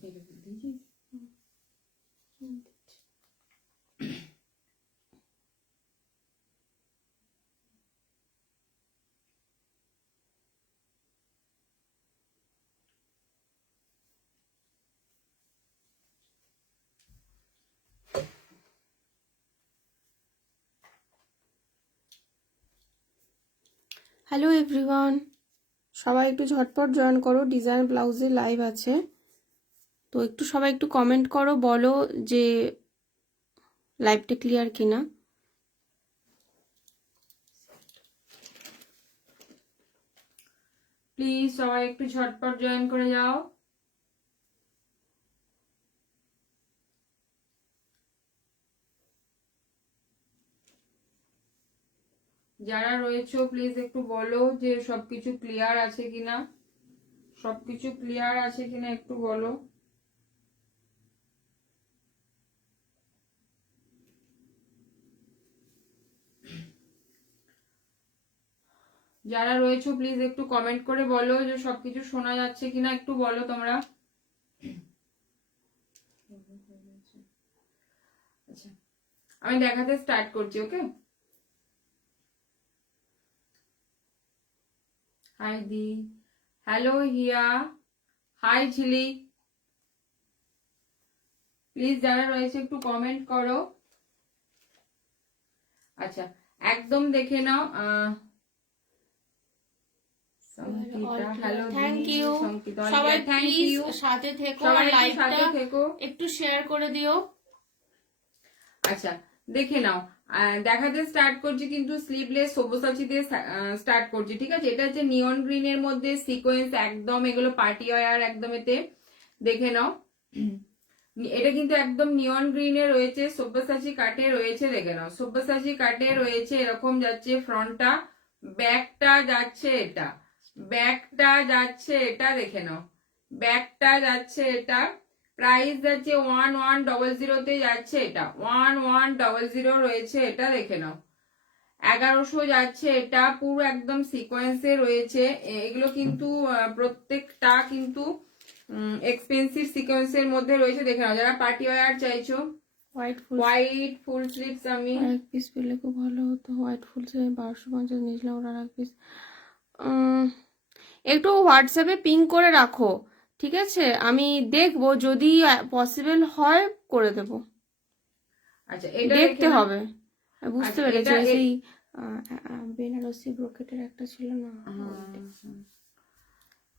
Hello everyone, সবাই একটু ঝটপট জয়েন করো। ডিজাইন ব্লাউজে লাইভ আছে, তো একটু সবাই একটু কমেন্ট করো, বলো যে লাইভটা ক্লিয়ার কিনা। প্লিজ সবাই একটু ঝটপট জয়েন করে যাও। যারা রয়েছে প্লিজ একটু বলো যে সবকিছু ক্লিয়ার আছে কিনা, সবকিছু ক্লিয়ার আছে কিনা একটু বলো। যারা রয়েছে প্লিজ একটু কমেন্ট করে বলো যে সবকিছু শোনা যাচ্ছে কিনা, একটু বলো তোমরা। আচ্ছা, আমি দেখাতে স্টার্ট করছি। ওকে, হাই দি, hello Hiya, hi Jhili, please যারা রয়েছে একটু কমেন্ট করো। আচ্ছা, একদম দেখে নাও। থ্যাংক ইউ সবাই, প্লিজ সাথে থেকো, লাইভটা একটু শেয়ার করে দিও। আচ্ছা, দেখে নাও, দেখাতে স্টার্ট করছি কিন্তু স্লিভলেস সব্যসাচী দিয়ে স্টার্ট করছি, ঠিক আছে। এটা হচ্ছে নিয়ন গ্রিন এর মধ্যে সিকোয়েন্স, একদম এগুলো পার্টি ওয়্যার, একদম এতে দেখে নাও। এটা কিন্তু একদম নিয়ন গ্রিনে রয়েছে, সব্যসাচী কাটে রয়েছে, দেখে নাও। সব্যসাচী কাটে রয়েছে, এরকম যাচ্ছে ফ্রন্টটা, ব্যাকটা যাচ্ছে এটা, ব্যাকটা যাচ্ছে এটা, দেখে নাও, ব্যাকটা যাচ্ছে এটা। প্রাইস যাচ্ছে 1100 যাচ্ছে এটা, 1100 রয়েছে এটা, দেখে নাও। 1100 যাচ্ছে এটা, পুরো একদম সিকোয়েন্সে রয়েছে এগুলো কিন্তু, প্রত্যেকটা কিন্তু এক্সপেন্সিভ সিকোয়েন্সের মধ্যে রয়েছে, দেখে নাও। যারা পার্টি ওয়্যার চাইছো, হোয়াইট ফুল স্লিভস, আমি এক পিস পেলে খুব ভালো হতো। হোয়াইট ফুল স্লিভ 1250 নিয়েছিলাম, ওরা এক পিস। একটু হোয়াটসঅ্যাপে পিং করে রাখো, ঠিক আছে, আমি দেখবো, যদি পসিবল হয় করে দেব। আচ্ছা, এটা দেখতে হবে, বুঝতে পেরেছি। এটা সেই বেনারসি ব্রোকেটের একটা ছিল না,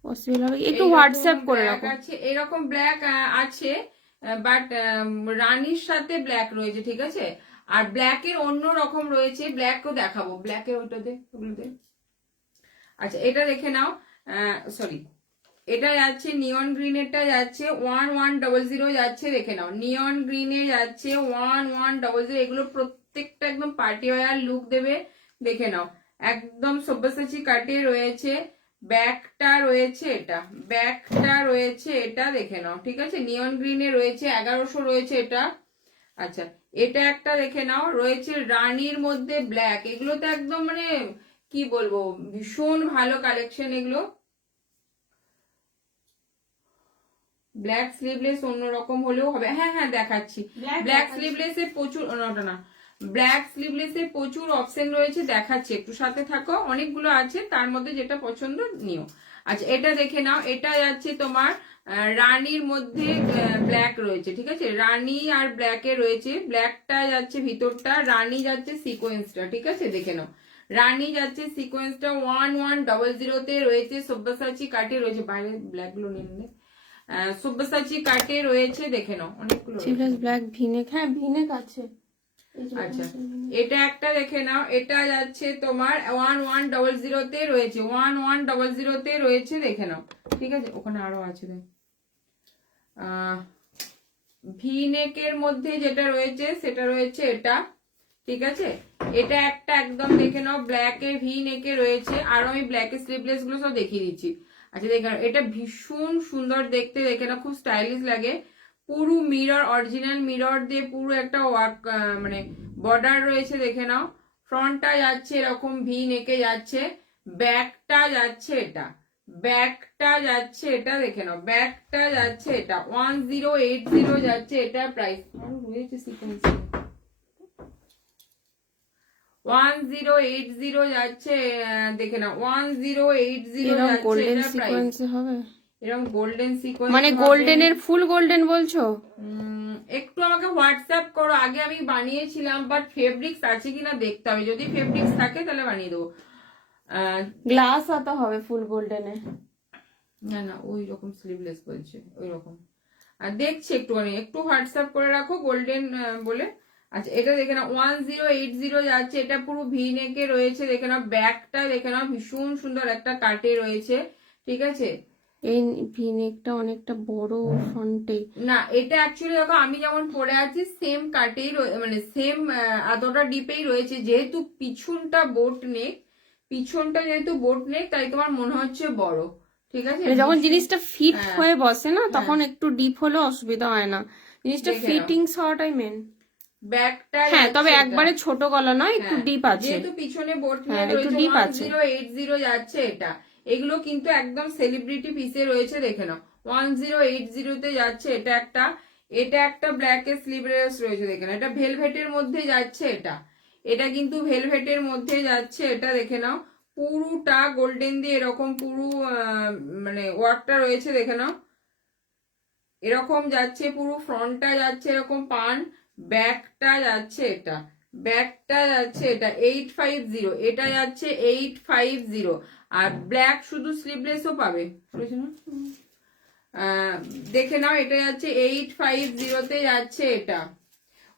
পসিবল হবে, একটু হোয়াটসঅ্যাপ করে রাখো। আছে এরকম ব্ল্যাক আছে, বাট রানীর সাথে ব্ল্যাক রয়েছে, ঠিক আছে। আর ব্ল্যাকের অন্য রকম রয়েছে, ব্ল্যাকও দেখাবো, ব্ল্যাকের ওইটা দে, ওগুলো দে। আচ্ছা, এটা দেখে নাও, সরি, এটা যাচ্ছে নিয়ন গ্রিনেরটা যাচ্ছে 1100 যাচ্ছে, দেখে নাও। নিয়ন গ্রিনে যাচ্ছে 1100, এগুলো প্রত্যেকটা একদম পার্টি ওয়্যার লুক দেবে, দেখে নাও। একদম সব্যসাচী কাটে রয়েছে, ব্যাকটা রয়েছে এটা, ব্যাকটা রয়েছে এটা, দেখে নাও, ঠিক আছে। নিয়ন গ্রিনে রয়েছে, 1100 রয়েছে এটা। আচ্ছা, এটা একটা দেখে নাও, রয়েছে রানীর মধ্যে ব্ল্যাক, এগুলো তো একদম মানে কি বলবো, ভীষণ ভালো কালেকশন এগুলো। ব্ল্যাক স্লিভলেস অন্যরকম হলেও হবে, হ্যাঁ হ্যাঁ দেখাচ্ছি। ব্ল্যাক স্লিভলেসে প্রচুর, ওটা না, ব্ল্যাক স্লিভলেসে প্রচুর অপশন রয়েছে, দেখাচ্ছি, একটু সাথে থাকো, অনেকগুলো আছে, তার মধ্যে যেটা পছন্দ নিও। আচ্ছা, এটা দেখে নাও, এটা যাচ্ছে তোমার রানীর মধ্যে ব্ল্যাক রয়েছে, ঠিক আছে, রানী আর ব্ল্যাকে রয়েছে, ব্ল্যাকটা যাচ্ছে ভিতরটা, রানী যাচ্ছে সিকোয়েন্সটা, ঠিক আছে, দেখে নাও। রানী যাচ্ছে সিকোয়েন্সটা 1100 রয়েছে, সব্যসাচী কাটে রয়েছে, বাইরে ব্ল্যাক গুলো নিয়ে সব্যসাচী কাটে রয়েছে, দেখে নাও, অনেকগুলো ব্ল্যাক ভিনেক, হ্যাঁ ভিনেক আছে। আচ্ছা, এটা একটা দেখে নাও, এটা যাচ্ছে তোমার 1100 রয়েছে, 1100 রয়েছে, দেখে নাও, ঠিক আছে। ওখানে আরো আছে, দেখ, ভিনেকের মধ্যে যেটা রয়েছে সেটা রয়েছে এটা, ঠিক আছে। এটা একটা একদম দেখে নাও, ব্ল্যাকে ভি নেকে রয়েছে, আর আমি ব্ল্যাকে স্লিভলেস গুলো সব দেখিয়ে দিচ্ছি। আচ্ছা, দেখে নাও, এটা ভীষণ সুন্দর দেখতে, দেখে নাও, খুব স্টাইলিশ লাগে। পুরো মিরর, অরিজিনাল মিরর দিয়ে পুরো একটা ওয়ার্ক, মানে বর্ডার রয়েছে, দেখে নাও। ফ্রন্টটা যাচ্ছে এরকম ভি নেকে যাচ্ছে, ব্যাকটা যাচ্ছে এটা, ব্যাকটা যাচ্ছে এটা দেখে নাও, ব্যাকটা যাচ্ছে এটা 1080 যাচ্ছে এটা প্রাইস। আর রয়েছে সিকোয়েন্স 1080 যাচ্ছে, দেখে নাও 1080 এরকম যাচ্ছে গোল্ডেন এটা প্রাইস। সিকোয়েন্সে হবে? এরকম গোল্ডেন সিকোয়েন্স মানে গোল্ডেনের ফুল গোল্ডেন বলছো? একটু আমাকে হোয়াটসঅ্যাপ করো, আগে আমি বানিয়েছিলাম বাট ফেব্রিক্স আছে কিনা দেখতে হবে, যদি ফেব্রিক্স থাকে তাহলে বানিয়ে দেবো। গ্লাস আতা হবে ফুল গোল্ডেনে। না না ওই রকম স্লিভলেস বলছে, ওই রকম। আর দেখছি একটুখানি, একটু হোয়াটসঅ্যাপ করে রাখো গোল্ডেন বলে। আচ্ছা এটা দেখে নাও 1080 যাচ্ছে, এটা পুরো ভি নেকে রয়েছে, দেখে নাও ব্যাকটা দেখে নাও ভীষণ সুন্দর একটা কাটে রয়েছে, ঠিক আছে। এই ভিনেকটা অনেকটা বড় ফ্রন্টে। না এটা অ্যাকচুয়ালি দেখো আমি যেমন পরে আছি সেম কাটেই মানে সেম এতটা ডিপেই রয়েছে, যেহেতু পিছনটা বোট নেক, পিছনটা যেহেতু বোট নেক তাই তোমার মনে হচ্ছে বড়, ঠিক আছে। মানে যখন জিনিসটা ফিট হ্যাঁ। হয়ে বসে না তখন একটু ডিপ হলে অসুবিধা হয় না, জিনিসটা দেখে নাও। ফিটিংস হওয়াটাই মেন। ব্যাকটা হ্যাঁ তবে যাচ্ছে একবারে এটা। ছোট গলা নয়, একটু হ্যাঁ, ডিপ আছে। যেহেতু পিছনে বোট হ্যাঁ, নেক একটু রয়েছে deep আছে। 1080 যাচ্ছে এটা। এগুলো কিন্তু একদম সেলিব্রিটি পিসে রয়েছে, দেখে নাও 1080 তে যাচ্ছে এটা একটা। এটা একটা ব্ল্যাক এর স্লিভলেস রয়েছে, দেখে নাও এটা ভেলভেটের মধ্যে যাচ্ছে এটা। এটা কিন্তু ভেলভেটের মধ্যে যাচ্ছে এটা, দেখে নাও পুরোটা গোল্ডেন দিয়ে এরকম পুরো মানে ওয়ার্কটা রয়েছে, দেখে নাও এরকম যাচ্ছে, পুরো ফ্রন্টটা যাচ্ছে এরকম পান, ব্যাকটা যাচ্ছে এটা, ব্যাকটা যাচ্ছে এটা 850, এটা যাচ্ছে 850। আর ব্ল্যাক শুধু স্লিভলেসও পাবে, শুনেছো না? দেখে নাও এটা যাচ্ছে 850 তে যাচ্ছে এটা।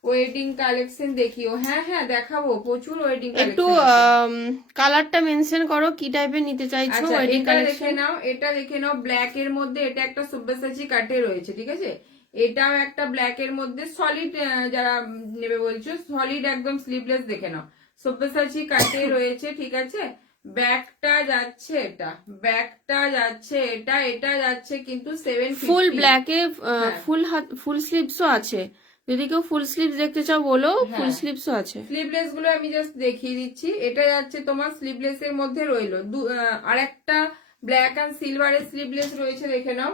ওয়েডিং কালেকশন দেখিও, হ্যাঁ হ্যাঁ দেখাবো, প্রচুর ওয়েডিং একটু কালেকশন। কালারটা মেনশন করো কি টাইপের নিতে চাইছো আচ্ছা ওয়েডিং এটা দেখে কালেকশন। নাও, এটা দেখে নাও ব্ল্যাক এর মধ্যে, এটা একটা সব্যসাচী কাটে রয়েছে, ঠিক আছে। এটাও একটা ব্ল্যাক এর মধ্যে সলিড, যারা নেবে বলছো সলিড একদম স্লিভলেস, দেখে নাও সব্যসাচী কাটে রয়েছে, ঠিক আছে। ব্যাকটা যাচ্ছে এটা, ব্যাকটা যাচ্ছে এটা, এটা যাচ্ছে কিন্তু 750। ফুল ব্ল্যাকে হ্যাঁ। ফুল হাত ফুল স্লিভসও আছে, যদি কেউ ফুল স্লিভস দেখতে চাও বলো, ফুল হ্যাঁ। স্লিভসও আছে। স্লিভলেস গুলো আমি জাস্ট দেখিয়ে দিচ্ছি, এটা যাচ্ছে তোমার স্লিভলেস এর মধ্যে রইলো আর একটা ব্ল্যাক এন্ড সিলভারের স্লিভলেস রয়েছে, দেখে নাও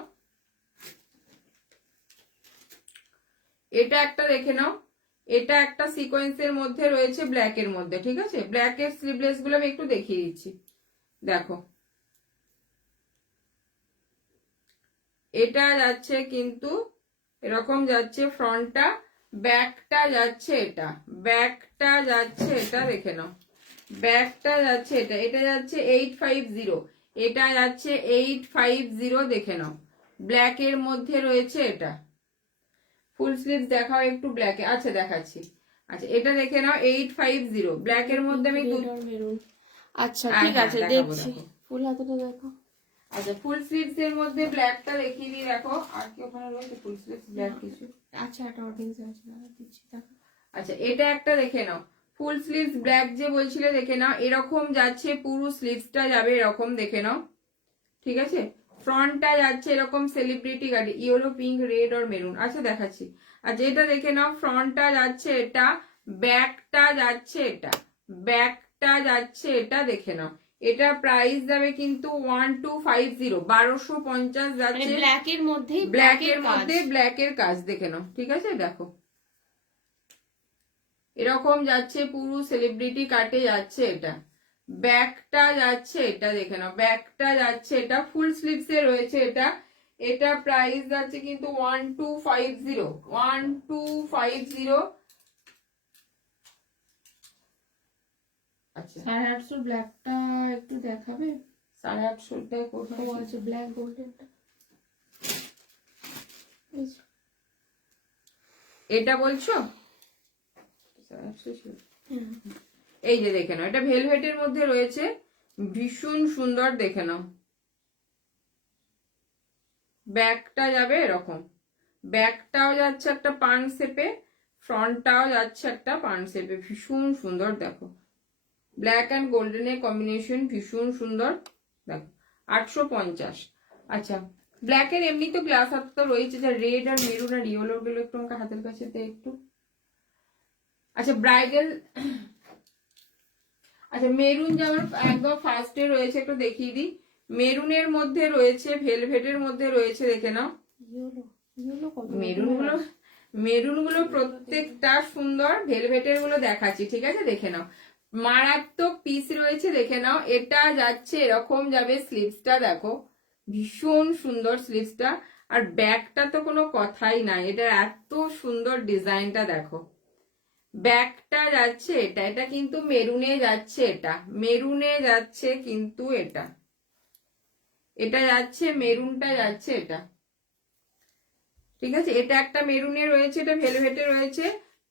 এটা একটা, দেখে নাও এটা একটা সিকোয়েন্সের মধ্যে রয়েছে ব্ল্যাক এর মধ্যে, ঠিক আছে। ব্ল্যাক এর স্লিভলেস গুলো আমি একটু দেখিয়ে দিচ্ছি, দেখো এটা যাচ্ছে কিন্তু এরকম যাচ্ছে ফ্রন্টটা, ব্যাকটা যাচ্ছে এটা, ব্যাকটা যাচ্ছে এটা, দেখে নাও ব্যাকটা যাচ্ছে এটা, এটা যাচ্ছে 850, এটা যাচ্ছে 850, দেখে নাও ব্ল্যাক এর মধ্যে রয়েছে এটা। ফুল স্লিভস দেখাও একটু ব্ল্যাকে, আচ্ছা দেখাচ্ছি। আচ্ছা এটা দেখে নাও 850 ব্ল্যাক এর মধ্যে আমি মেরুন। আচ্ছা হ্যাঁ, ঠিক হ্যাঁ, আছে দেখাবো, দেখছি। দেখো। ফুল হাতাটা দেখো। আচ্ছা ফুল স্লিভস এর মধ্যে ব্ল্যাকটা দেখিয়ে দিই, দেখো আর কি ওখানে রয়েছে ফুল স্লিভস ব্ল্যাক কিছু। আচ্ছা একটা অরেঞ্জ আছে দিচ্ছি দেখো। আচ্ছা এটা একটা দেখে নাও ফুল স্লিভস ব্ল্যাক যে বলছিলে, দেখে নাও এরকম যাচ্ছে, পুরো স্লিভসটা যাবে এরকম, দেখে নাও ঠিক আছে। ফ্রন্টটা যাচ্ছে এরকম সেলিব্রিটি গাড়ি, ইয়েলো পিঙ্ক রেড আর মেরুন। আচ্ছা দেখাচ্ছি। আচ্ছা এটা দেখে নাও ফ্রন্টটা যাচ্ছে এটা, ব্যাকটা যাচ্ছে এটা, ব্যাকটা যাচ্ছে এটা, দেখে নাও এটা প্রাইস যাবে কিন্তু 1250, 1250 যাচ্ছে ব্ল্যাক এর মধ্যেই ব্ল্যাক এর মধ্যে ব্ল্যাক এর কাজ, দেখে নাও ঠিক আছে। দেখো এরকম যাচ্ছে পুরো সেলিব্রিটি কাটে যাচ্ছে এটা, ব্যাকটা যাচ্ছে এটা, দেখে নাও ব্যাকটা যাচ্ছে এটা, ফুল স্লিভস এ রয়েছে এটা। এটা প্রাইস যাচ্ছে কিন্তু 1250, 1250। আচ্ছা 850 ব্ল্যাকটা একটু দেখাবে। 850 কোথায় ও আছে ব্ল্যাক গোল্ডেনটা। এটা বলছো? এই যে দেখে নাও এটা ভেলভেটের মধ্যে রয়েছে, ভীষণ সুন্দর, দেখে নাও ব্যাকটা যাবে এরকম, ব্যাকটাও যাচ্ছে একটা পান শেপে, ফ্রন্টটাও যাচ্ছে একটা পান শেপে, ভীষণ সুন্দর। দেখো ব্ল্যাক অ্যান্ড গোল্ডেনের কম্বিনেশন ভীষণ সুন্দর, দেখো 850। আচ্ছা ব্ল্যাকের এমনি তো গ্লাস হাত তো রয়েছে, যা রেড আর মেরুন আর ইয়েলো গুলো একটু আমাকে হাতের কাছে দে একটু। আচ্ছা ব্রাইডাল, আচ্ছা মেরুন যেমন একদম ফার্স্টে রয়েছে একটু দেখিয়ে দিই, মেরুনের মধ্যে রয়েছে, ভেলভেটের মধ্যে রয়েছে, দেখে নাও। ইয়েলো ইয়েলো কত মেরুন গুলো প্রত্যেকটা সুন্দর, ভেলভেটের গুলো দেখাচ্ছি, ঠিক আছে, দেখে নাও। মারাত্মক পিস রয়েছে, দেখে নাও। এটা যাচ্ছে এরকম যাবে, স্লিভসটা দেখো ভীষণ সুন্দর স্লিভসটা, আর ব্যাকটা তো কোনো কথাই নাই, এটা এত সুন্দর ডিজাইনটা দেখো। ব্যাকটা যাচ্ছে এটা, এটা কিন্তু মেরুনে যাচ্ছে, এটা মেরুনে যাচ্ছে কিন্তু এটা, এটা যাচ্ছে মেরুনটা যাচ্ছে এটা, ঠিক আছে। এটা একটা মেরুনে রয়েছে, এটা ভেলভেটে রয়েছে।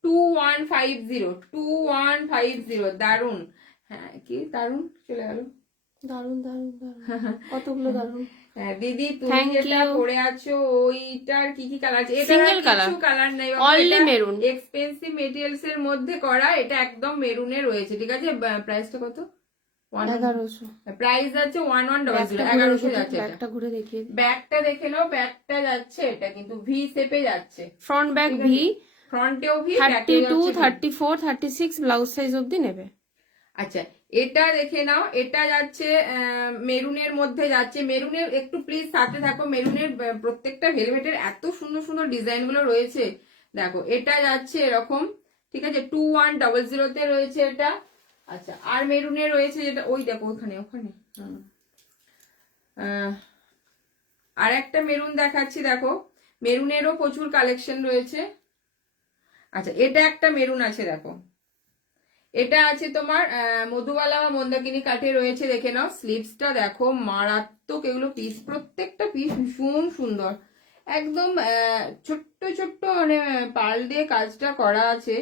2150 দারুন। হ্যাঁ কি দারুন, চলে গেল। দারুন দারুন দারুন কতগুলো দারুন। হ্যাঁ দিদি, তুমি Thank যেটা you. পরে আছো ওইটার কি কি কালার আছে? এটা Single কিছু color. কালার নাই, Only maroon. এক্সপেন্সিভ মেটেরিয়ালস এর মধ্যে করা, এটা একদম মেরুনে রয়েছে, ঠিক আছে। প্রাইসটা কত? 1100। প্রাইস আছে 1100, ব্যাকটা 1100 যাচ্ছে। ব্যাকটা ঘুরে দেখিয়ে দিই। ব্যাকটা দেখে নাও, ব্যাকটা যাচ্ছে এটা কিন্তু ভি শেপে যাচ্ছে, ফ্রন্ট ব্যাক ভি, ফ্রন্টেও ভি, 32 34 36 ব্লাউজ সাইজ অবধি নেবে। আচ্ছা এটা দেখে নাও, এটা যাচ্ছে মেরুনের মধ্যে যাচ্ছে। মেরুনের একটু প্লিজ সাথে থাকো, মেরুনের প্রত্যেকটা ভেলভেটের এত সুন্দর সুন্দর ডিজাইন গুলো রয়েছে দেখো। এটা যাচ্ছে এরকম, ঠিক আছে, 2100 তে রয়েছে এটা। আচ্ছা আর মেরুনে রয়েছে যেটা, ওই দেখো ওখানে ওখানে আর একটা মেরুন দেখাচ্ছি দেখো, মেরুনেরও প্রচুর কালেকশন রয়েছে। আচ্ছা এটা একটা মেরুন আছে দেখো, এটা আছে তোমার মধুবালা বা মন্দাকিনী কাঠে রয়েছে, দেখে নাও। স্লিভসটা দেখো মারাত্মক, এগুলো পিস প্রত্যেকটা পিস ভীষণ সুন্দর, একদম ছোট্ট ছোট্ট মানে পাল দিয়ে কাজটা করা আছে,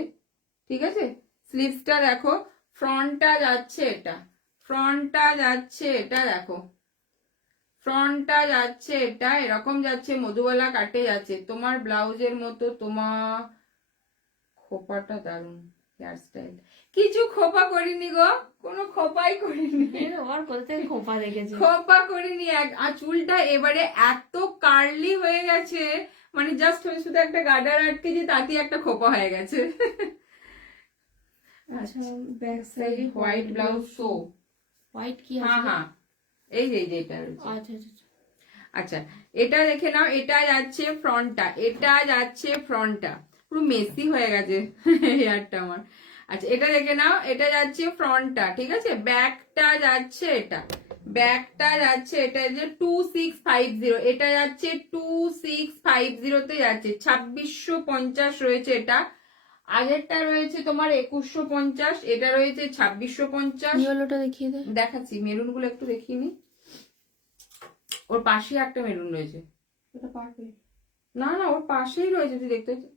ঠিক আছে। স্লিভসটা দেখো, ফ্রন্টটা যাচ্ছে এটা, ফ্রন্টটা যাচ্ছে এটা দেখো, ফ্রন্টটা যাচ্ছে এটা এরকম যাচ্ছে, মধুবালা কাটে যাচ্ছে তোমার ব্লাউজের মতো। তোমার খোপাটা দারুন, হেয়ার স্টাইল কিছু খোপা করিনি গো, কোনো খোপাই করিনি, আর কোথা থেকে খোপা দেখেছি? খোপা করিনি। আর চুলটা এবারে এত কার্লি হয়ে গেছে, মানে জাস্ট শুধু একটা গার্ডার আটকেছি, তাতেই একটা খোপা হয়ে গেছে। আচ্ছা back side white blouse show, white কি হ্যাঁ আছে? হ্যাঁ এই যে এটা রয়েছে। আচ্ছা আচ্ছা। আচ্ছা এটা দেখে নাও, এটা যাচ্ছে ফ্রন্টটা, এটা যাচ্ছে ফ্রন্টটা, পুরো মেসি হয়ে গেছে হেয়ারটা আমার। আচ্ছা এটা দেখে নাও, এটা যাচ্ছে ফ্রন্টটা, ঠিক আছে। ব্যাকটা যাচ্ছে এটা, ব্যাকটা যাচ্ছে এটা যে 2650, এটা যাচ্ছে 2650 তে যাচ্ছে, 2650 রয়েছে এটা। আগেরটা রয়েছে তোমার 2150, এটা রয়েছে 2650। ইয়েলোটা দেখিয়ে দে। দেখাচ্ছি, মেরুন গুলো একটু দেখিয়ে নি। ওর পাশে একটা মেরুন রয়েছে, এটা পারবে না না ওর পাশেই রয়েছে, তুই দেখতে পাচ্ছিস?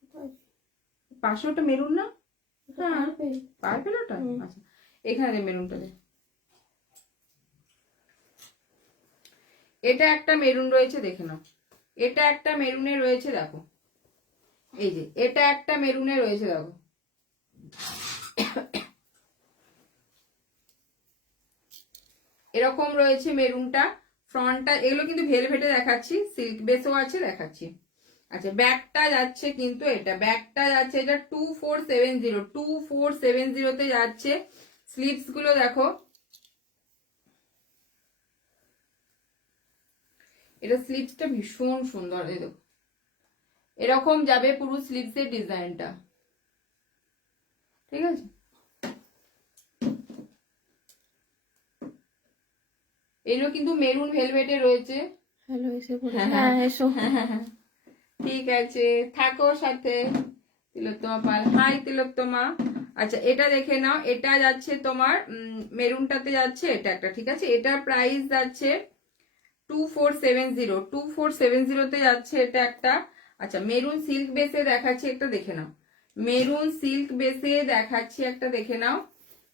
কোথায়? পাশে ওটা মেরুন না? হ্যাঁ পারবে পার্পেল ওটা। আচ্ছা এখানে দে মেরুনটা দে। এটা একটা মেরুন রয়েছে, দেখে নাও। এটা একটা মেরুনে রয়েছে দেখো, এই যে এটা একটা মেরুনে রয়েছে দেখো। এরকম রয়েছে মেরুনটা, ফ্রন্টটা, এগুলো কিন্তু ভেলভেটে দেখাচ্ছি, সিল্ক বেসও আছে দেখাচ্ছি। আচ্ছা ব্যাকটা যাচ্ছে কিন্তু এটা, ব্যাকটা যাচ্ছে এটা 2470 তে যাচ্ছে। স্লিভস গুলো দেখো, এটা স্লিভসটা ভীষণ সুন্দর, এই দেখো এরকম যাবে পুরো স্লিভসের ডিজাইনটা, ঠিক আছে। এগুলো কিন্তু মেরুন ভেলভেটে রয়েছে। হ্যালো এসে পড়েছে। হ্যাঁ এসো। ঠিক আছে থাকো সাথে। তিলোত্তমা পাল, হাই তিলোত্তমা। আচ্ছা এটা দেখে নাও, এটা যাচ্ছে তোমার মেরুনটাতে যাচ্ছে এটা একটা, ঠিক আছে। এটা প্রাইস যাচ্ছে 2470 তে যাচ্ছে এটা একটা। আচ্ছা মেরুন সিল্ক বেসে দেখাচ্ছি একটা, দেখে নাও। মেরুন সিল্ক বেসে দেখাচ্ছি একটা, দেখে নাও।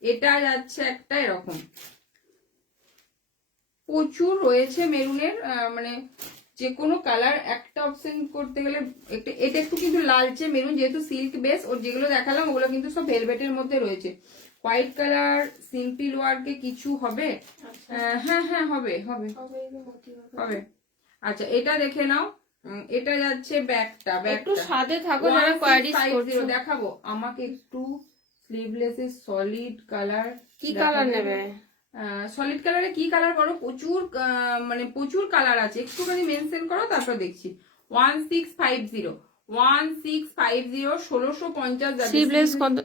এটা যাচ্ছে একটা এরকম, প্রচুর রয়েছে মেরুনের, মানে যে কোনো কালার একটা অপশন করতে গেলে এটা একটু কিন্তু লালচে মেরুন, যেহেতু সিল্ক বেস। ওর যেগুলো দেখালাম ওগুলো কিন্তু সব ভেলভেটের মধ্যে রয়েছে। হোয়াইট কালার সিম্পল ওয়ার্কে কিছু হবে? হ্যাঁ হ্যাঁ হবে হবে হবে। আচ্ছা এটা দেখে নাও, এটা যাচ্ছে ব্যাকটা, একটু সাদে থাকো যারা কোয়ারিজ করছো। দেখাবো আমাকে একটু স্লিভলেস এর সলিড কালার, কি কালার নেবে? সলিড কালারে কি কালার করো, প্রচুর মানে প্রচুর কালার আছে, একটুখানি মেনশন করো তারপর দেখছি। 1650 1650 1650 স্লিভলেস কত?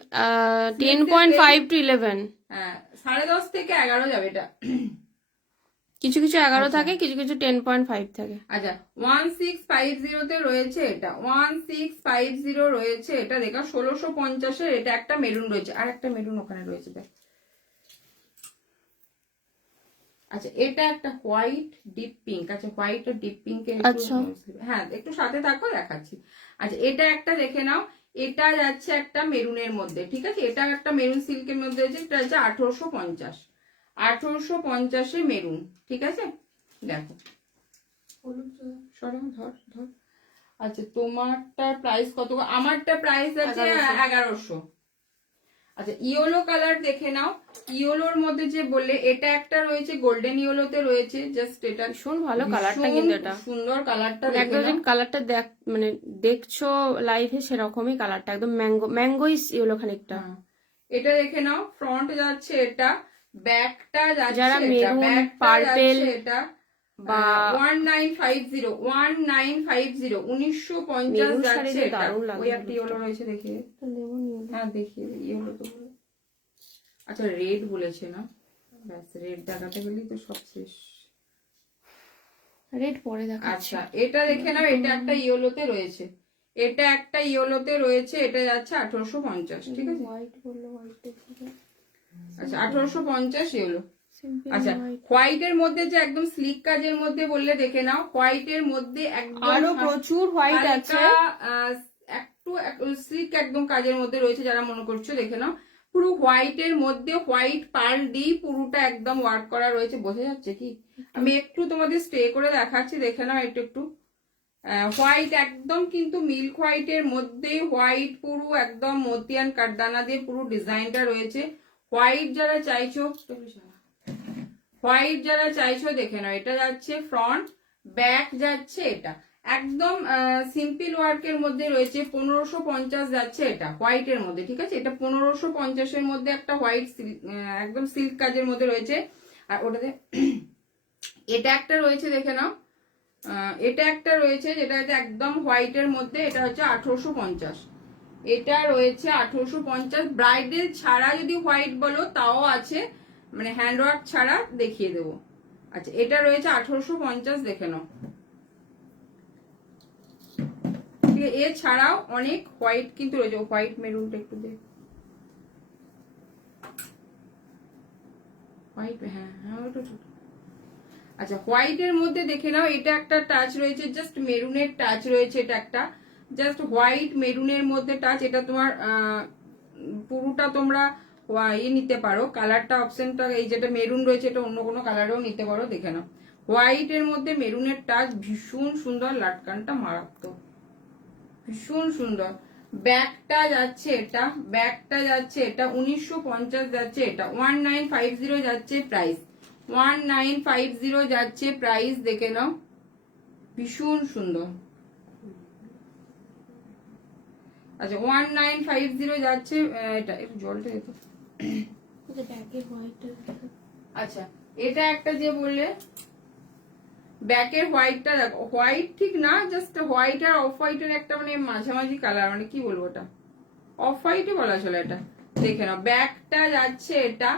10.5 to 11। হ্যাঁ 10.5 থেকে 11 যাবে এটা। কিছু কিছু 11 আচ্ছা। থাকে, কিছু কিছু 10.5 থাকে। আচ্ছা 1650 তে রয়েছে এটা, 1650 রয়েছে এটা, দেখা 1650 এর এটা একটা মেরুন রয়েছে, আর একটা মেরুন ওখানে রয়েছে দেখ। আচ্ছা এটা একটা হোয়াইট ডিপ পিঙ্ক, আচ্ছা হোয়াইট আর ডিপ পিঙ্কের আচ্ছা। হ্যাঁ একটু সাথে থাকো দেখাচ্ছি। আচ্ছা এটা একটা দেখে নাও, এটা যাচ্ছে একটা মেরুনের মধ্যে, ঠিক আছে, এটা একটা মেরুন সিল্কের মধ্যে আছে, এটা হচ্ছে 1850, 1850 মেরুন, ঠিক আছে। দেখো সরম ধর ধর। আচ্ছা তোমারটার প্রাইস কত? আমারটা প্রাইস আছে 1100। আচ্ছা ইয়েলো কালার দেখে নাও, ইয়েলোর মধ্যে যে বললে এটা একটা রয়েছে, গোল্ডেন ইয়েলোতে রয়েছে, জাস্ট এটা ভীষণ ভালো কালারটা, কিন্তু এটা সুন্দর কালারটা একদম কালারটা দেখ, মানে দেখছো লাইভে সেরকমই কালারটা, একদম ম্যাঙ্গোইস ইয়েলো খানিকটা। এটা দেখে নাও, ফ্রন্ট যাচ্ছে এটা, ব্যাকটা যাচ্ছে যারা এটা, মেরুন ব্যাকটা পার্পেল যাচ্ছে এটা বা 1950 1950 1950 যাচ্ছে এটা। দারুণ লাগে। ওই একটা ইয়েলো রয়েছে দেখিয়ে, হ্যাঁ দেখিয়ে ইয়েলো তো। আচ্ছা রেড বলেছে না, ব্যাস রেড দেখাতে গেলেই তো সব শেষ। রেড পরে দেখা। আচ্ছা এটা দেখে নাও, এটা একটা ইয়েলোতে রয়েছে, এটা একটা ইয়েলোতে রয়েছে, এটা যাচ্ছে 1850, ঠিক আছে। হোয়াইট বললো, হোয়াইট। আচ্ছা 1850 ইয়েলো। আচ্ছা হোয়াইট এর মধ্যে যে একদম স্লিক কাজের মধ্যে বললে দেখে নাও, হোয়াইট এর মধ্যে একদম আরো প্রচুর হোয়াইট আছে, একটু স্লিক একদম কাজের মধ্যে রয়েছে, যারা মনে করছো দেখে নাও, পুরো হোয়াইট এর মধ্যে হোয়াইট পার্ল দিয়ে পুরোটা একদম ওয়ার্ক করা রয়েছে, বোঝা যাচ্ছে কি? আমি একটু তোমাদের স্টে করে দেখাচ্ছি, দেখে নাও একটু একটু। হোয়াইট একদম কিন্তু মিল্ক হোয়াইটের মধ্যে হোয়াইট পুরো একদম মতিয়ান কাঠদানা দিয়ে পুরো ডিজাইনটা রয়েছে। হোয়াইট যারা চাইছো, হোয়াইট যারা চাইছো দেখে নাও, এটা যাচ্ছে ফ্রন্ট, ব্যাক যাচ্ছে এটা, একদম সিম্পল ওয়ার্কের মধ্যে রয়েছে, 1550 যাচ্ছে এটা হোয়াইটের মধ্যে, ঠিক আছে। এটা 1550 এর মধ্যে একটা হোয়াইট একদম সিল্ক কাজের মধ্যে রয়েছে। আর ওটাতে এটা একটা রয়েছে দেখে নাও, এটা একটা রয়েছে যেটা হচ্ছে একদম হোয়াইটের মধ্যে, এটা হচ্ছে 1850, এটা রয়েছে 1850। ব্রাইডাল ছাড়া যদি হোয়াইট বলো তাও আছে, মানে হ্যান্ডওয়ার্ক ছাড়া দেখিয়ে দেবো। আচ্ছা এটা রয়েছে 1850, দেখে নাও। এছাড়াও অনেক হোয়াইট কিন্তু রয়েছে, হোয়াইট মেরুনটা একটু দেখ, হোয়াইট, হ্যাঁ হ্যাঁ ওটা। আচ্ছা হোয়াইটের মধ্যে দেখে নাও, এটা একটা টাচ রয়েছে, জাস্ট মেরুনের টাচ রয়েছে, এটা একটা জাস্ট হোয়াইট মেরুনের মধ্যে টাচ। এটা তোমার পুরোটা তোমরা নিতে পারো, কালারটা অপশনটা এই যেটা মেরুন রয়েছে এটা অন্য কোনো কালারেও নিতে পারো, দেখে নাও। হোয়াইটের মধ্যে মেরুনের টাচ, ভীষণ সুন্দর, লাটকানটা মারাত্মক, ভীষণ সুন্দর। ব্যাকটা যাচ্ছে এটা, ব্যাকটা যাচ্ছে এটা 1950 যাচ্ছে, এটা 1950 যাচ্ছে প্রাইস, 1950 যাচ্ছে প্রাইস, দেখে নাও, ভীষণ সুন্দর। আচ্ছা 1950 যাচ্ছে এটা, একটু জলটা দিত। আচ্ছা এটা একটা যে বললে ব্যাকের হোয়াইটটা দেখো, হোয়াইট ঠিক না, জাস্ট হোয়াইট আর অফ হোয়াইটের একটা মানে মাঝামাঝি কালার, মানে কি বলবো ওটা অফ হোয়াইটই বলা চলে। এটা দেখে নাও, ব্যাকটা যাচ্ছে এটা,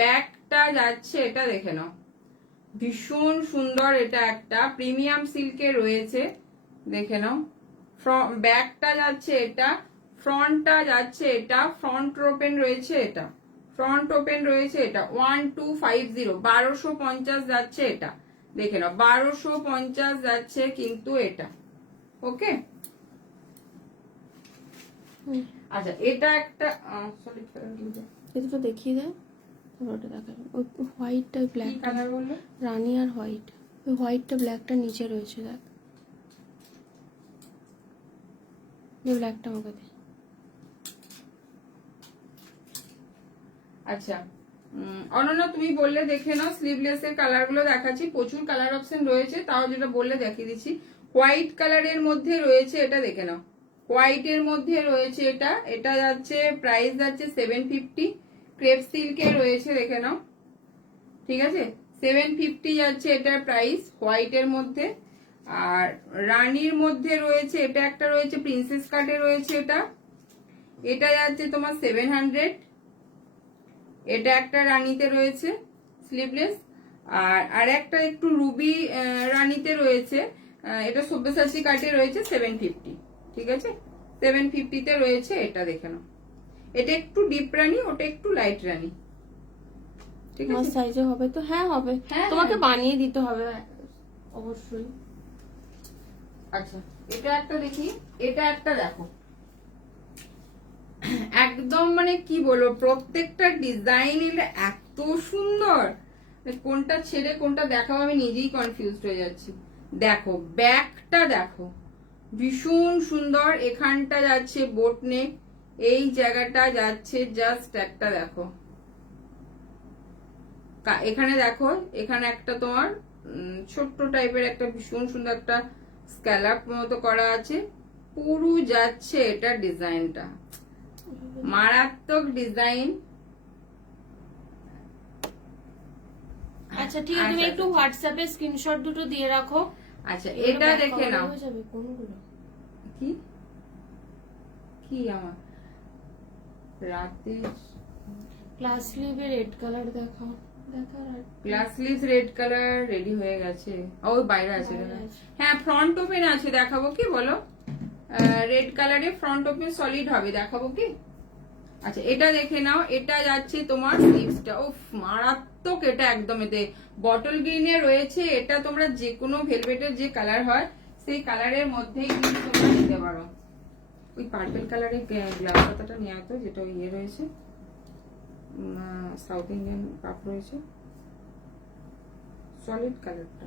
ব্যাকটা যাচ্ছে এটা, দেখে নাও, ভীষণ সুন্দর। এটা একটা প্রিমিয়াম সিল্কে রয়েছে, দেখে নাও। ব্যাকটা যাচ্ছে এটা, ফ্রন্টটা যাচ্ছে এটা, ফ্রন্ট ওপেন রয়েছে এটা, ফ্রন্ট ওপেন রয়েছে এটা 1250 1250 যাচ্ছে এটা, দেখে নাও 1250 যাচ্ছে কিন্তু এটা, ওকে। আচ্ছা এটা একটা সরি এটা তো দেখিয়ে দেয়, ওটা দেখা ওই হোয়াইটটা ব্ল্যাক কালার বললো, রানী আর হোয়াইট, ওই হোয়াইটটা ব্ল্যাকটা নিচে রয়েছে, দেখ ব্ল্যাকটা আমাকে দে। আচ্ছা অনন্যা তুমি বললে দেখে নাও, স্লিভলেস এর কালার গুলো দেখাচ্ছি, প্রচুর কালার অপশন রয়েছে, তাও যেটা বললে দেখিয়ে দিচ্ছি। হোয়াইট কালারের মধ্যে রয়েছে এটা, দেখে নাও, হোয়াইট এর মধ্যে রয়েছে এটা, এটা যাচ্ছে প্রাইস যাচ্ছে 750, ক্রেপ সিল্কে রয়েছে, দেখে নাও, ঠিক আছে 750 যাচ্ছে এটার প্রাইস হোয়াইটের মধ্যে। আর রানীর মধ্যে রয়েছে, এটা একটা রয়েছে প্রিন্সেস কাটে রয়েছে, এটা যাচ্ছে তোমার 700। এটা একটা রানীতে রয়েছে স্লিভলেস। আর একটা একটু রুবি রানীতে রয়েছে, এটা সব্যসাচী কাটে রয়েছে 750। ঠিক আছে 750-তে রয়েছে এটা, দেখে নাও। এটা একটু ডিপ রানী, ওটা একটু লাইট রানী। ঠিক আমার আছে সাইজে হবে তো? হ্যাঁ হবে, হ্যাঁ, তোমাকে হ্যাঁ। বানিয়ে দিতে হবে অবশ্যই। আচ্ছা এটা একটা দেখি, এটা একটা দেখো, একদম মানে কি বলবো, প্রত্যেকটা ডিজাইন এত সুন্দর, কোনটা ছেড়ে কোনটা দেখাবো আমি নিজেই কনফিউজড হয়ে যাচ্ছি। দেখো ব্যাকটা দেখো, ভীষণ সুন্দর। এখানটা যাচ্ছে বোট নেক, এই জায়গাটা যাচ্ছে জাস্ট একটা দেখো, এখানে দেখো, এখানে একটা তোমার ছোট্ট টাইপের একটা ভীষণ সুন্দর একটা স্ক্যালাপ মতো করা আছে, পুরো যাচ্ছে এটা ডিজাইনটা, মারাত্মক ডিজাইন। আচ্ছা ঠিক আছে, তুমি একটু হোয়াটসঅ্যাপে স্ক্রিনশট দুটো দিয়ে রাখো। আচ্ছা এটা দেখে নাও, হয়ে যাবে কোনগুলো? কি কি আমার রাতে ক্লাস স্লিভে রেড কালার দেখাও, glass sleeves red colour ready হয়ে গেছে, ও বাইরে আছে। হ্যাঁ ফ্রন্ট ওপেন আছে, দেখাবো কি বলো? রেড কালারে ফ্রন্ট ওপেন সলিড হবে, দেখাবো কি? আচ্ছা এটা দেখে নাও, এটা যাচ্ছে তোমার স্লিভসটা, ও মারাত্মক, এটা একদম এতে বটল গ্রিনে রয়েছে। এটা তোমরা যে কোনো ভেলভেটের যে কালার হয় সেই কালারের মধ্যেই কিন্তু তোমরা নিতে পারো। ওই পার্পল কালারের গ্লাস পাতাটা নিয়ে আসতো, যেটা ইয়ে রয়েছে, সাউথ ইন্ডিয়ান কাপ রয়েছে, সলিড কালারটা।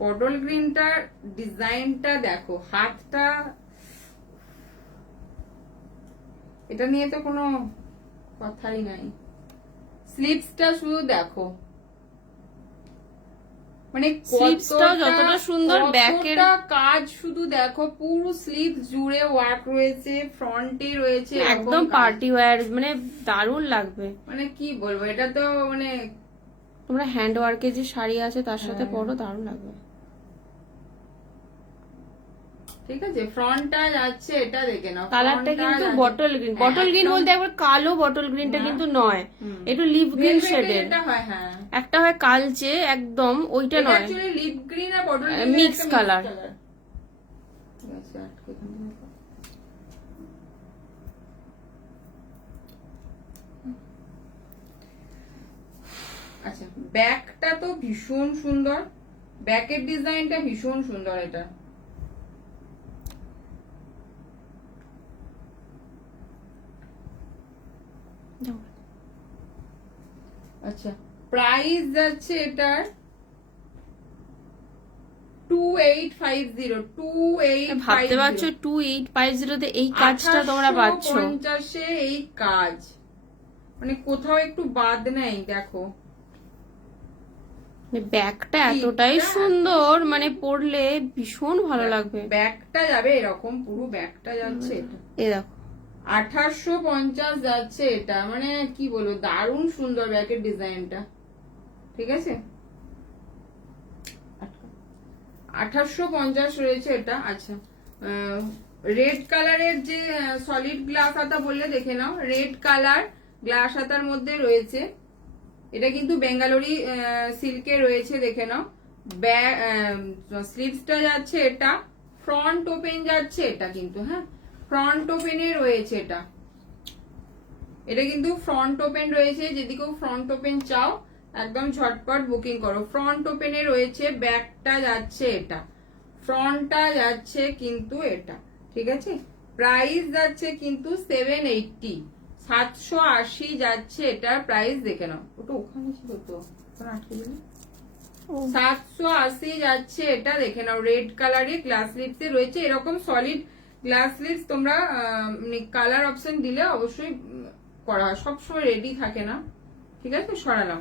পটল গ্রিনটার ডিজাইনটা দেখো, হাতটা, এটা নিয়ে তো কোনো কথাই নাই। স্লিভসটা শুধু দেখো, মানে স্লিভসটাও যতটা সুন্দর, ব্যাকের কাজ শুধু দেখো, পুরো স্লিভ জুড়ে ওয়ার্ক রয়েছে, ফ্রন্টে রয়েছে একদম পার্টি ওয়্যার, মানে দারুণ লাগবে। মানে কি বলবো, এটা তো মানে তোমরা হ্যান্ড ওয়ার্কের যে শাড়ি আছে তার সাথে পরো, দারুণ লাগবে। ঠিক আছে ফ্রন্টটা যাচ্ছে, এটা দেখে নাও, কালারটা কিন্তু বটল গ্রিন, বটল গ্রিন বলতে একবার কালো বটল গ্রিনটা কিন্তু নয়, একটু লিভ গ্রিন শেডের। হ্যাঁ একটা হয় কালচে একদম, ওইটা নয়, অ্যাকচুয়ালি লিভ গ্রিন আর বটল গ্রিন মিক্স কালার। আচ্ছা ব্যাকটা তো ভীষণ সুন্দর, ব্যাকের ডিজাইনটা ভীষণ সুন্দর এটা। আচ্ছা প্রাইস যাচ্ছে এটার 2850। ভাবতে পারছো 2850 তে এই কাজটা তোমরা পাচ্ছ? 50 এই কাজ, মানে কোথাও একটু বাদ নেই। দেখো ব্যাগটা এতটাই সুন্দর, মানে পরলে ভীষণ ভালো লাগবে। ব্যাগটা যাবে এরকম, পুরো ব্যাগটা যাচ্ছে এটা, এই দেখো 1850 যাচ্ছে এটা, মানে কি বলবো, দারুণ সুন্দর ব্যাগের ডিজাইনটা। ঠিক আছে 1850 রয়েছে এটা। আচ্ছা রেড কালারের যে সলিড গ্লাস হাতা বললে, দেখে নাও, রেড কালার গ্লাস হাতার মধ্যে রয়েছে, এটা কিন্তু বেঙ্গালোরি সিল্কে রয়েছে, দেখে নাও। স্লিভসটা যাচ্ছে এটা, ফ্রন্ট ওপেন যাচ্ছে এটা কিন্তু, হ্যাঁ ফ্রন্ট ওপেনে রয়েছে এটা, এটা কিন্তু ফ্রন্ট ওপেন রয়েছে, যদি কেউ ফ্রন্ট ওপেন চাও একদম ঝটপট বুকিং করো। ফ্রন্ট ওপেনে রয়েছে, ব্যাকটা যাচ্ছে এটা, ফ্রন্টটা যাচ্ছে কিন্তু এটা। ঠিক আছে প্রাইস যাচ্ছে কিন্তু 780, 780 যাচ্ছে এটার প্রাইস, দেখে নাও। ওটা ওখানে ছিল তো, 780 যাচ্ছে এটা, দেখে নাও। রেড কালারে গ্লাস লিপস এ রয়েছে, এরকম সলিড গ্লাস লিপস তোমরা কালার অপশন দিলে অবশ্যই করা হয়, সবসময় রেডি থাকে না। ঠিক আছে সরালাম।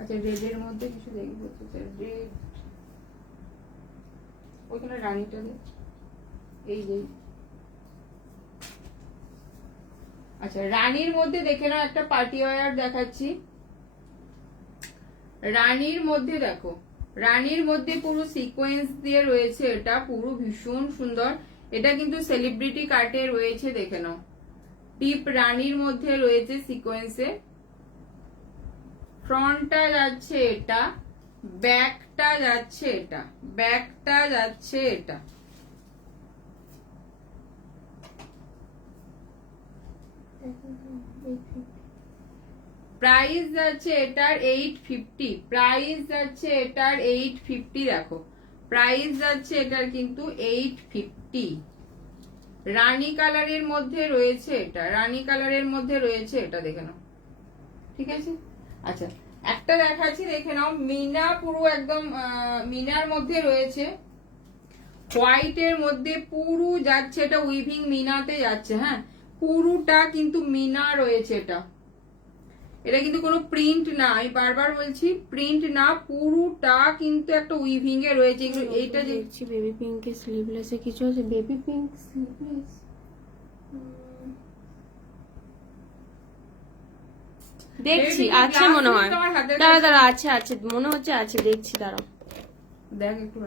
আচ্ছা রেড এর মধ্যে কিছু দেখবো, রেড ওইখানে রানীটা এই যে। আচ্ছা রানীর মধ্যে দেখে নাও, একটা পার্টি ওয়্যার দেখাচ্ছি। রানীর মধ্যে দেখো, রানীর মধ্যে পুরো সিকোয়েন্স দিয়ে রয়েছে, এটা পুরো ভীষণ সুন্দর। এটা কিন্তু সেলিব্রিটি কাটে রয়েছে, দেখে নাও। ডিপ রানীর মধ্যে রয়েছে সিকোয়েন্সে। ফ্রন্টটা যাচ্ছে এটা, ব্যাকটা যাচ্ছে এটা, ব্যাকটা যাচ্ছে এটা। প্রাইস যাচ্ছে এটার 850, প্রাইস যাচ্ছে এটার 850। দেখো প্রাইস যাচ্ছে এটার কিন্তু 850। রানী কালারের মধ্যে রয়েছে এটা, রানী কালারের মধ্যে রয়েছে এটা, দেখে নাও। ঠিক আছে, আচ্ছা একটা দেখাচ্ছি, দেখে নাও। মিনা পুরো একদম মিনার মধ্যে রয়েছে, হোয়াইটের মধ্যে পুরো যাচ্ছে এটা, উইভিং মিনাতে যাচ্ছে। হ্যাঁ, পুরোটা কিন্তু মিনা রয়েছে এটা। এটা কিন্তু কোনো প্রিন্ট না, আমি বারবার বলছি প্রিন্ট না, পুরোটা কিন্তু একটা উইভিং এ রয়েছে। এগুলো এইটা দেখছি বেবি পিঙ্কে স্লিভলেসে কিছু আছে, বেবি পিঙ্ক স্লিভলেস দেখছি আছে মনে হয়। দাঁড়া দাঁড়া, আছে আছে মনে হচ্ছে, আছে দেখছি, দাঁড়াও দেখ একটু।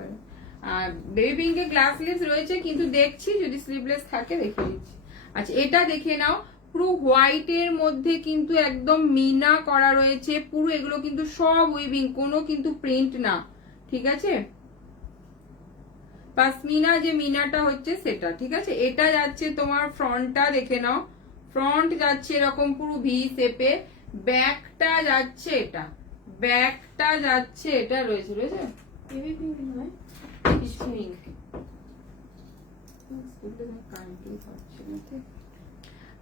আর বেবি পিঙ্কে গ্লাস স্লিভস রয়েছে, কিন্তু দেখছি যদি স্লিভলেস থাকে দেখে দিচ্ছি। আচ্ছা এটা দেখে নাও, পুরো হোয়াইটের মধ্যে কিন্তু একদম মিনা করা রয়েছে, পুরো এগুলো কিন্তু সব উইভিং, কোনো কিন্তু প্রিন্ট না। ঠিক আছে, পাশমিনা যে মিনাটা হচ্ছে সেটা। ঠিক আছে, এটা যাচ্ছে তোমার ফ্রন্টটা, দেখে নাও। ফ্রন্ট যাচ্ছে এরকম পুরো ভি শেপে, ব্যাকটা যাচ্ছে এটা, ব্যাকটা যাচ্ছে এটা রয়েছে, রয়েছে বেবি পিঙ্ক নয়, পিঙ্ক।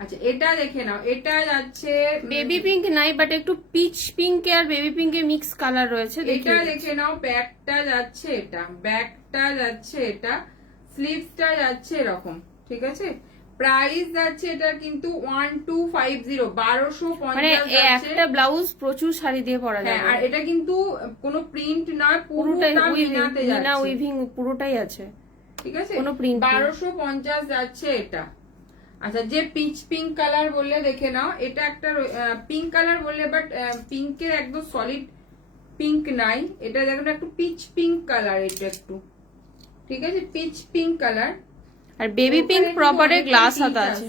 আচ্ছা এটা দেখে নাও, এটা যাচ্ছে বেবি পিঙ্ক নাই, বাট একটু পিচ পিঙ্কে আর বেবি পিঙ্কে মিক্স কালার রয়েছে। এটা দেখে নাও, ব্যাকটা যাচ্ছে এটা, ব্যাকটা যাচ্ছে এটা, স্লিভসটা যাচ্ছে এরকম। ঠিক আছে, প্রাইস যাচ্ছে এটা কিন্তু 1250, 1250। মানে একটা ব্লাউজ প্রচুর শাড়ি দিয়ে পরা যায়। আর এটা কিন্তু কোনো প্রিন্ট নয়, পুরোটাই মিনাতে যাচ্ছে, মিনা উইভিং পুরোটাই আছে। ঠিক আছে, কোনো প্রিন্ট 1250 যাচ্ছে এটা। আচ্ছা যে পিচ পিঙ্ক কালার বললে দেখে নাও, এটা একটা পিঙ্ক কালার বললে, বাট পিঙ্কের একদম সলিড পিঙ্ক নাই, এটা দেখো একটু পিচ পিঙ্ক কালার, এটা একটু। ঠিক আছে, পিচ পিঙ্ক কালার। আর বেবি পিঙ্ক প্রপারের গ্লাস হাতা আছে।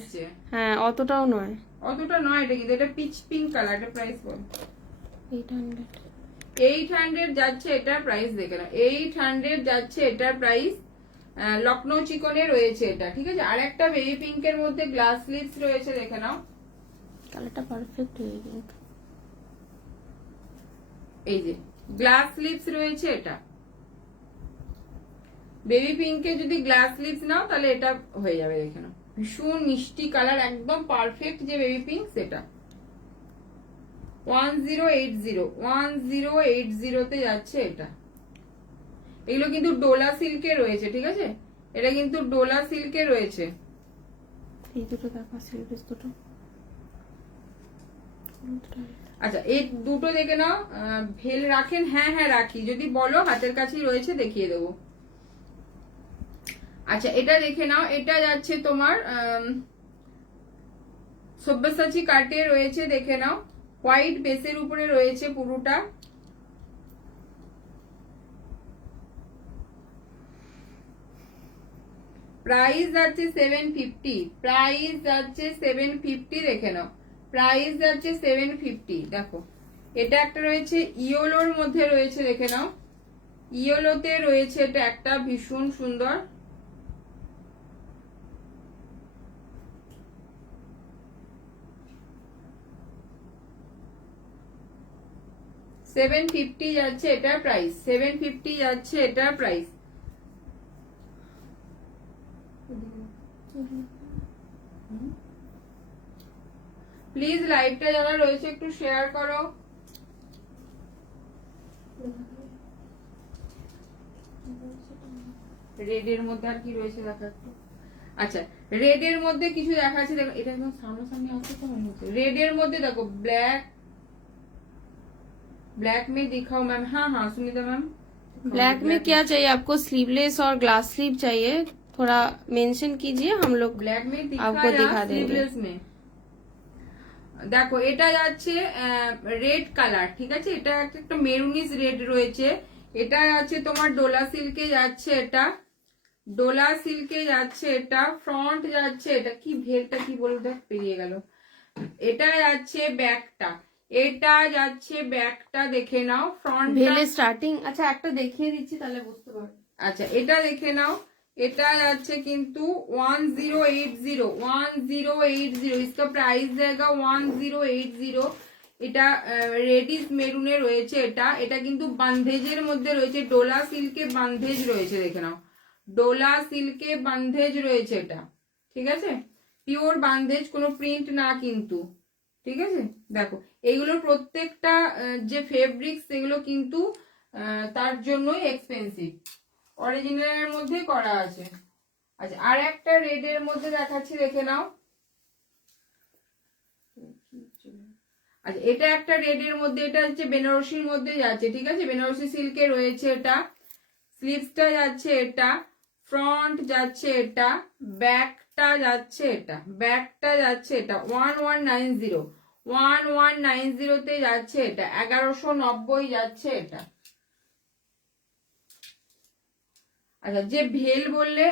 হ্যাঁ, অতটাও নয়, অতটা নয় এটা, কিন্তু এটা পিচ পিঙ্ক কালার। এটা প্রাইস বল। 800 যাচ্ছে এটার প্রাইস, দেখে নাও 800 যাচ্ছে এটার প্রাইস। লখনৌ চিকনে রয়েছে এটা। ঠিক আছে, আর একটা বেবি পিঙ্কের মধ্যে গ্লাস স্লিভস রয়েছে, দেখে নাও। কালারটা পারফেক্ট হয়ে গেল। এই যে গ্লাস স্লিভস রয়েছে এটা, বেবি পিঙ্কে যদি গ্লাস স্লিভস নাও তাহলে এটা হয়ে যাবে, দেখে নাও। ভীষণ মিষ্টি কালার, একদম পারফেক্ট যে বেবি পিঙ্ক সেটা। 1080 তে যাচ্ছে এটা। এগুলো কিন্তু ডোলা সিল্কে রয়েছে। ঠিক আছে, এটা কিন্তু ডোলা সিল্কে রয়েছে। এই দুটো দেখা সিলভেস দুটো। আচ্ছা এই দুটো দেখে নাও, ভেল রাখেন? হ্যাঁ হ্যাঁ রাখি, যদি বলো হাতের কাছেই রয়েছে, দেখিয়ে দেবো। আচ্ছা এটা দেখে নাও, এটা যাচ্ছে তোমার সব্যসাচী কাটে রয়েছে, দেখে নাও। হোয়াইট বেসের উপরে রয়েছে পুরোটা। প্রাইস যাচ্ছে 750, প্রাইস যাচ্ছে 750, দেখে নাও। প্রাইস যাচ্ছে 750। দেখো এটা একটা রয়েছে ইয়েলোর মধ্যে রয়েছে, দেখে নাও। ইয়েলোতে রয়েছে এটা একটা, ভীষণ সুন্দর। $750 যাচ্ছে এটার প্রাইস, 750 যাচ্ছে এটার প্রাইস। প্লিজ লাইভটা যারা রয়েছে একটু শেয়ার করো। রেড এর মধ্যে আর কি রয়েছে দেখা একটু। আচ্ছা রেড এর মধ্যে কিছু দেখাচ্ছে, দেখো এটা একদম সামনাসামনি আছে তো মনে হচ্ছে। রেড এর মধ্যে দেখো ব্ল্যাক, ब्लैक में दिखाओ मैम। हाँ हाँ सुनीता मैम, ब्लैक में क्या चाहिए आपको? स्लीवलेस और ग्लास स्लीव चाहिए? थोड़ा मेंशन कीजिए, हम लोग ब्लैक में आपको दिखा देंगे। स्लीवलेस में দেখো এটা যাচ্ছে রেড কালার, ঠিক আছে, এটা একটা মেরুনিস রেড রয়েছে। এটা আছে তোমার ডোলা সিল্কে যাচ্ছে, এটা ডোলা সিল্কে যাচ্ছে, এটা ফ্রন্ট যাচ্ছে, এটা কি ভেলটা কি বলতে পেরিয়ে গেল। এটা যাচ্ছে ব্যাকটা, এটা যাচ্ছে ব্যাকটা, দেখে নাও ফ্রন্ট ভেলে স্টার্টিং। আচ্ছা একটা দেখিয়ে দিচ্ছি তাহলে বুঝতে পারবে। আচ্ছা এটা দেখে নাও, এটা যাচ্ছে কিন্তু 1080 इसका प्राइस जाएगा 1080। এটা রেডিশ মেরুনে রয়েছে, এটা কিন্তু বান্ধেজের মধ্যে রয়েছে, ডোলা সিল্কে বান্ধেজ রয়েছে, দেখে নাও ডোলা সিল্কে বান্ধেজ রয়েছে এটা, ঠিক আছে, পিওর বান্ধেজ, কোনো প্রিন্ট না কিন্তু, ঠিক আছে। দেখো এইগুলোর প্রত্যেকটা যে ফেব্রিক সেগুলো কিন্তু তার জন্যই এক্সপেন্সিভ, অরিজিনালের মধ্যে করা আছে। আচ্ছা আর একটা রেডের মধ্যে দেখাচ্ছি, দেখে নাও। আচ্ছা এটা একটা রেডের মধ্যে, এটা হচ্ছে বেনারসির মধ্যে যাচ্ছে, ঠিক আছে, বেনারসি সিল্কে রয়েছে এটা, স্লিভসটা যাচ্ছে এটা, ফ্রন্ট যাচ্ছে এটা, ব্যাকটা যাচ্ছে এটা, ব্যাকটা যাচ্ছে এটা 1190 তে যাচ্ছে এটা, 1190 যাচ্ছে এটা। আচ্ছা যে ভেল বললে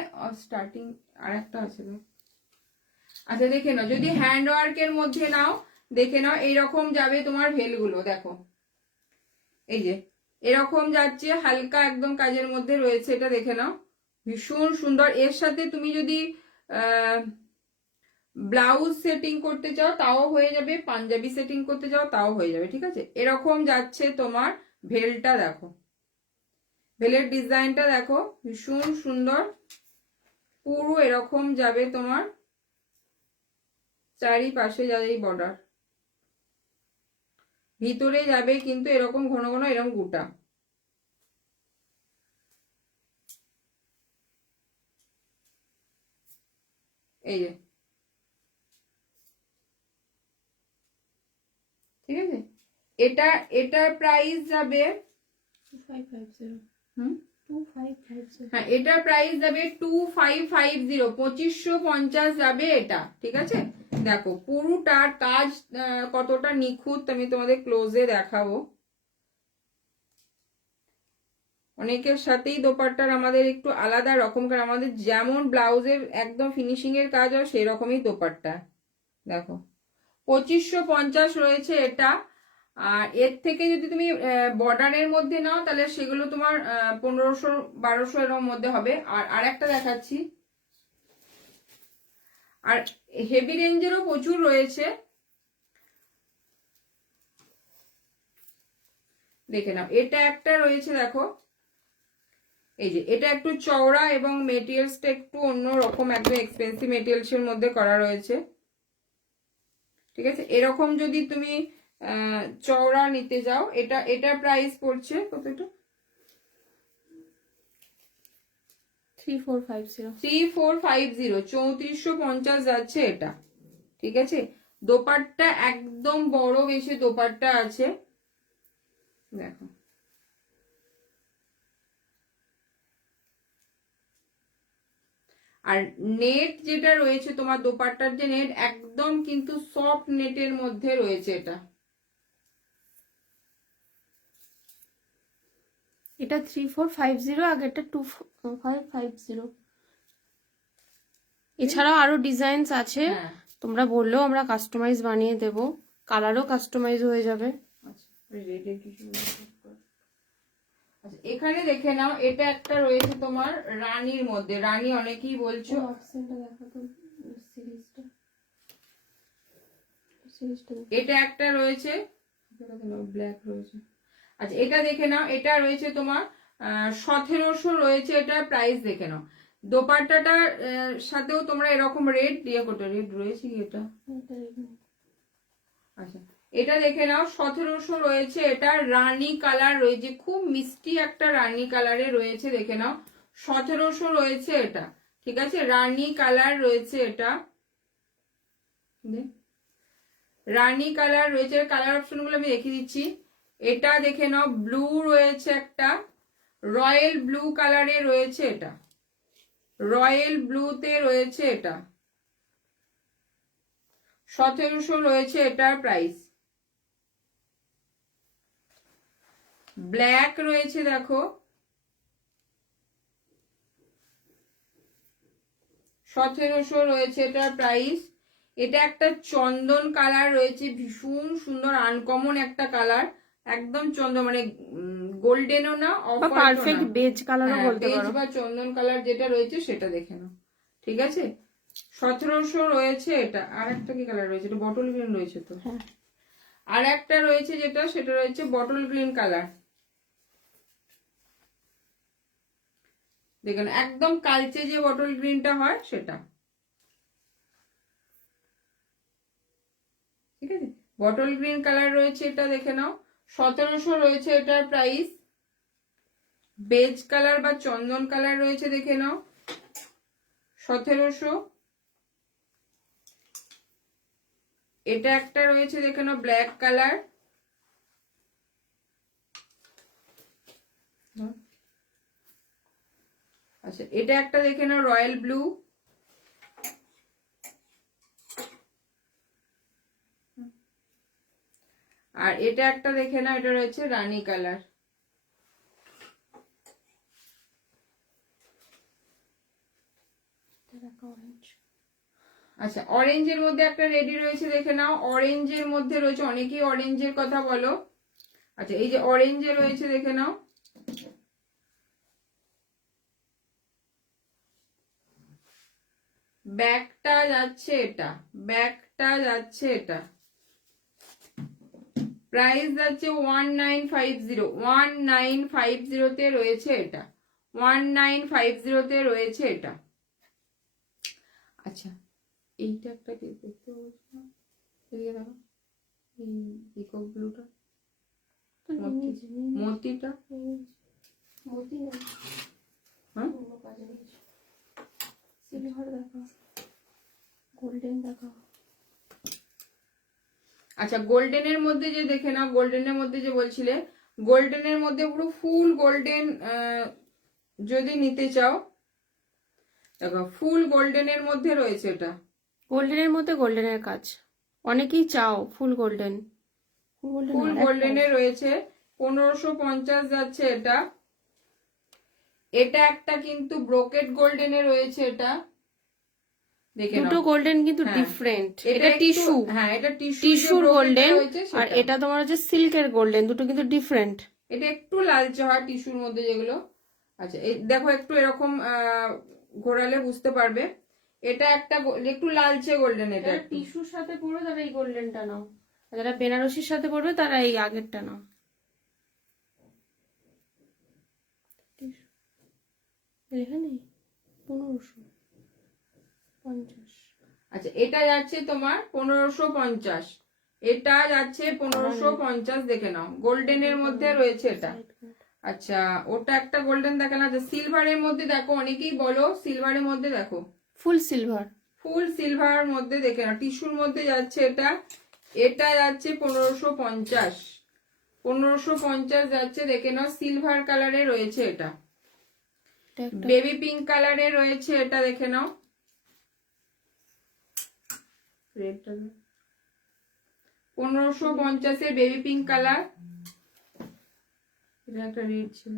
স্টার্টিং আর একটা আছে। আচ্ছা দেখে নাও, যদি হ্যান্ড ওয়ার্কের মধ্যে নাও, দেখে নাও এইরকম যাবে তোমার ভেলগুলো, দেখো এই যে এরকম যাচ্ছে, হালকা একদম কাজের মধ্যে রয়েছে, এটা দেখে নাও ভীষণ সুন্দর। এর সাথে তুমি যদি ব্লাউজ সেটিং করতে চাও তাও হয়ে যাবে, পাঞ্জাবি সেটিং করতে চাও তাও হয়ে যাবে, ঠিক আছে। এরকম যাচ্ছে তোমার ভেলটা, দেখো ভেলের ডিজাইনটা দেখো ভীষণ সুন্দর, পুরো এরকম যাবে তোমার চারিপাশে যাবে এই বর্ডার, ভিতরে যাবে কিন্তু এরকম ঘন ঘন এরকম গোটা, এই যে, ঠিক আছে। এটা এটার প্রাইস যাবে 2550। হুম 2550। হ্যাঁ এটার প্রাইস যাবে 2550, 2550 যাবে এটা, ঠিক আছে। দেখো পুরোটার কাজ কতটা নিখুঁত আমি তোমাদের ক্লোজে দেখাবো। অনেকের সাথেই দোপাট্টার আমাদের একটু আলাদা রকম, কারণ আমাদের যেমন ব্লাউজের একদম ফিনিশিং এর কাজ হয় সেই রকমই দোপাট্টা। দেখো 2550 রয়েছে এটা, আর এর থেকে যদি তুমি বর্ডারের মধ্যে নাও তাহলে সেগুলো তোমার 1500 1200 এর মধ্যে হবে। আর আরেকটা দেখাচ্ছি, আর হেভি রেঞ্জেরও প্রচুর রয়েছে, দেখে নাও এটা একটা রয়েছে, দেখো এই যে এটা একটু চওড়া এবং মেটেরিয়ালসটা একটু অন্য রকম, একদম এক্সপেন্সিভ মেটেরিয়ালস এর মধ্যে করা রয়েছে, ঠিক আছে। এরকম যদি তুমি চওড়া নিতে যাও, এটা প্রাইস পড়ছে কতটা, 3450। 3450, 3450 যাচ্ছে এটা, ঠিক আছে। দোপাট্টা একদম বড় বেশি দোপাট্টা আছে, দেখো আর নেট যেটা রয়েছে তোমার দোপাট্টার যে নেট, একদম কিন্তু সফট নেটের মধ্যে রয়েছে এটা। এটা 3450, আগেরটা 2550। এছাড়াও আরো ডিজাইনস আছে, হ্যাঁ তোমরা বললেও আমরা কাস্টমাইজ বানিয়ে দেব, কালারও কাস্টমাইজ হয়ে যাবে। আচ্ছা এখানে দেখে নাও, এটা একটা রয়েছে তোমার রানীর মধ্যে, রানী অনেকেই বলছো, এটা একটা রয়েছে, ব্ল্যাক রয়েছে। আচ্ছা এটা দেখে নাও, এটা রয়েছে তোমার 1700 রয়েছে, এটা প্রাইস দেখে নাও। দোপাট্টাটার সাথেও তোমরা এরকম রেড দিয়ে করতে, রেড রয়েছে কি এটা, আচ্ছা এটা দেখে নাও 1700 রয়েছে, এটা রানী কালার রয়েছে, খুব মিষ্টি একটা রানী কালারে রয়েছে, দেখে নাও 1700 রয়েছে এটা, ঠিক আছে। রানী কালার রয়েছে এটা, রানী কালার রয়েছে, কালার অপশন গুলো আমি দেখিয়ে দিচ্ছি। এটা দেখে নাও ব্লু রয়েছে, একটা রয়্যাল ব্লু কালারে রয়েছে, এটা রয়্যাল ব্লুতে রয়েছে, এটা 1700 রয়েছে এটার প্রাইস। ব্ল্যাক রয়েছে দেখো 1700 রয়েছে এটার প্রাইস। এটা একটা চন্দন কালার রয়েছে, ভীষণ সুন্দর আনকমন একটা কালার, একদম চন্দন মানে গোল্ডেনও না অফ বা পারফেক্ট বেজ কালারও বলতে বেজ পারো। বা চন্দন কালার যেটা রয়েছে সেটা দেখে নাও, ঠিক আছে। 1700 রয়েছে এটা। আর একটা কি কালার রয়েছে, এটা বটল গ্রিন রয়েছে তো। হ্যাঁ, আর একটা রয়েছে যেটা, সেটা রয়েছে বটল গ্রিন কালার, দেখুন একদম কালচে যে বটল গ্রিনটা হয় সেটা, ঠিক আছে। বটল গ্রিন কালার রয়েছে এটা, দেখে নাও। 1700 রয়েছে এটার প্রাইস। বেজ কালার বা চন্দন কালার রয়েছে, দেখে নাও 1700। এটা একটা রয়েছে দেখে নাও ব্ল্যাক কালার, আচ্ছা এটা একটা দেখে নাও রয়্যাল ব্লু, আর এটা একটা দেখে নাও, এটা রয়েছে রানী কালার। আচ্ছা অরেঞ্জের মধ্যে একটা রেডি রয়েছে, দেখে নাও। অরেঞ্জের মধ্যে রয়েছে, অনেকেই অরেঞ্জের কথা বলো। আচ্ছা এই যে অরেঞ্জে রয়েছে, দেখে নাও। ব্যাকটা যাচ্ছে এটা, ব্যাকটা যাচ্ছে এটা, প্রাইস যাচ্ছে 1950, 1950 তে রয়েছে এটা, 1950 তে রয়েছে এটা। আচ্ছা এইটা একটা কি দেখতে বলছো, এদিকে দেখো, এই পিকক ব্লুটা, মতিটা, হ্যাঁ সিলভার দেখো, গোল্ডেন দেখো। আচ্ছা গোল্ডেনের মধ্যে যে দেখে নাও, গোল্ডেনের মধ্যে যে বলছিলে, গোল্ডেনের মধ্যে পুরো ফুল গোল্ডেন যদি নিতে চাও, দেখো ফুল গোল্ডেনের মধ্যে রয়েছে এটা। গোল্ডেনের মধ্যে গোল্ডেনের কাজ অনেকেই চাও, ফুল গোল্ডেন। ফুল গোল্ডেনের রয়েছে 1550 যাচ্ছে এটা। এটা একটা কিন্তু ব্রোকেট গোল্ডেনে রয়েছে এটা, দেখে নাও। দুটো গোল্ডেন কিন্তু হ্যাঁ, ডিফারেন্ট। এটা এটা টিস্যু, হ্যাঁ এটা টিস্যুর গোল্ডেন, আর সেটা। এটা তোমার হচ্ছে সিল্কের গোল্ডেন, দুটো কিন্তু ডিফারেন্ট। এটা একটু লালচে হয় টিস্যুর মধ্যে যেগুলো। আচ্ছা এই দেখো একটু এরকম ঘোরালে বুঝতে পারবে, এটা একটা একটু লালচে গোল্ডেন। এটা যারা টিস্যুর সাথে পরবে তারা এই গোল্ডেনটা নাও, আর যারা বেনারসির সাথে পরবে তারা এই আগেরটা নাও। এখানে 1550। আচ্ছা এটা যাচ্ছে তোমার 1550, এটা যাচ্ছে 1550, দেখে নাও গোল্ডেনের মধ্যে রয়েছে এটা। আচ্ছা ওটা একটা গোল্ডেন দেখে না, সিলভারের মধ্যে দেখো, অনেকেই বলো সিলভারের মধ্যে, দেখো ফুল সিলভার, ফুল সিলভার মধ্যে, দেখে নাও টিস্যুর মধ্যে যাচ্ছে এটা। এটা যাচ্ছে 1550, 1550 যাচ্ছে, দেখে নাও সিলভার কালারে রয়েছে এটা। বেবি পিঙ্ক কালারে রয়েছে এটা, দেখে নাও। রেডটা 1550 বেবি পিঙ্ক কালার, এটা একটা রেড ছিল।